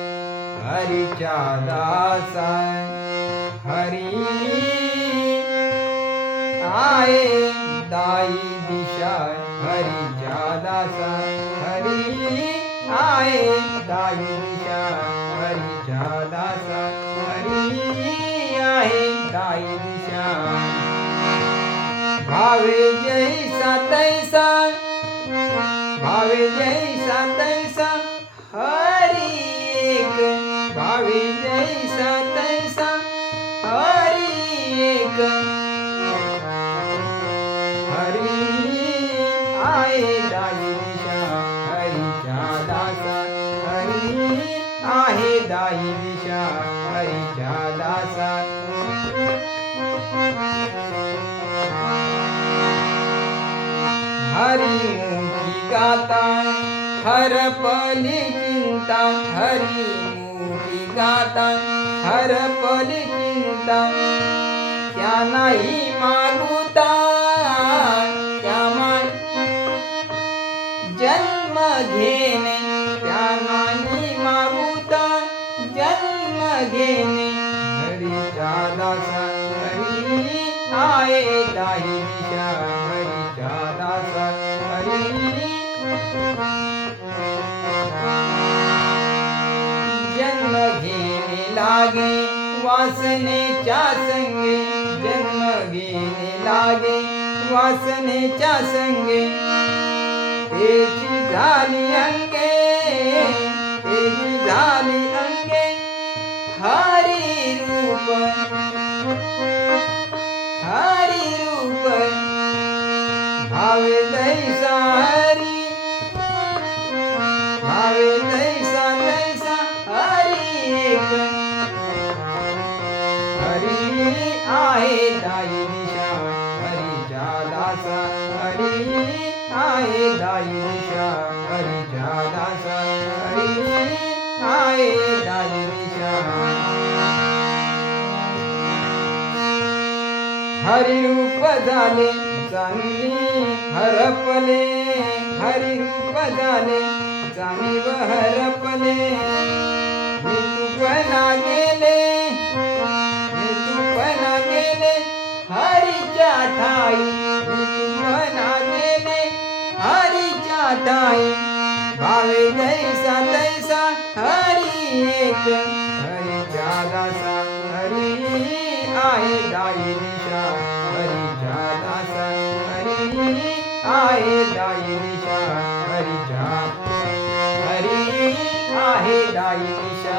हरीच्या दासा हरी आहे दाई दिशा हरीच्या दासा हरी आहे दाई दिशा हरीच्या दासा हरी आहे दाई दिशा भावे जैसा तैसा भावे जैसा तैसा हरी एक भावे जैसा तैसा हरी एक हरी आहे दाई दिशा हरीच्या दासा हरी आहे दाई दिशा हरीच्या दासा हरिमुखी गाता हरपली चिंता हरिमुखी गाता हरपली चिंता त्या नाही मागुता त्या जन्म घेणे त्या नाही मागुता जन्म घेणे हरीच्या दासा हरी आहे दाई दिशा हरीच्या दासा हरी जन्म घेणे लागे वासनेच्या संगे जन्म घेणे लागे वासनेच्या संगे तेची झाली अंगे तेची झाली अंगे हरी रूप हरी रूप भावे दैसा हरी भावे दैसा दैसा हरी एक हरी आहे दाई दिशा हरीच्या दासा हरी आहे दाई दिशा हरीच्या दासा हरी आहे दाई दिशा हरी रूप झाले चांगली हरपले हरी रूप झाले जाणीव हरपले मी तुपना गेले मी तुपना गेले हरीच्या ठाई मी तुपना गेले हरीच्या ठाई भावे जैसा तैसा हरी एक हरीच्या दासा हरी आहे दाई दिशा हरीच्या दासा हरी आहे दाई दिशा हरीच्या हरी आहे दाई दिशा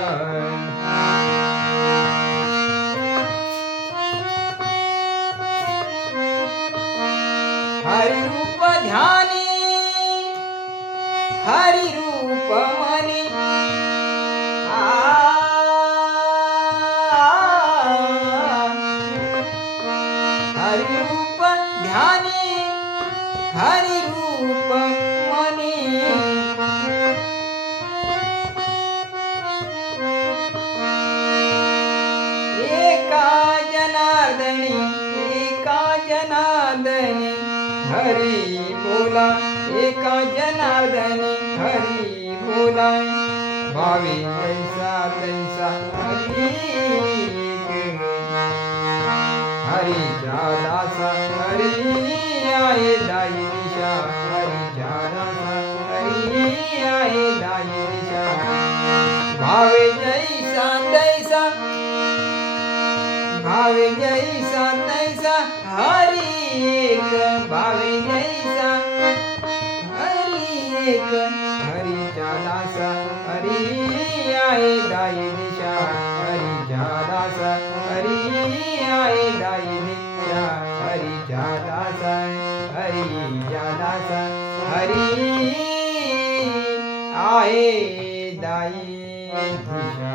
हरी रूप ध्यानी हरी रूप मनी हरी रूप ध्यानी हरी रूप मनी एका जनार्दनी हरी बोला एका जनार्दनी हरी बोला भावे जैसा तैसा हरी हरीच्या दासा हरी आहे दाई दिशा हरीच्या दासा हरी आहे दाई दिशा भावे जैसा तैसा भावे जैसा तैसा हरी एक भावे जैसा हरी एक हरीच्या दासा हरी आहे दाई दिशा हरीच्या दासा हरी आहे दाई दिशा हरीच्या दासा हरीच्या दासा हरी आहे दाई दिशा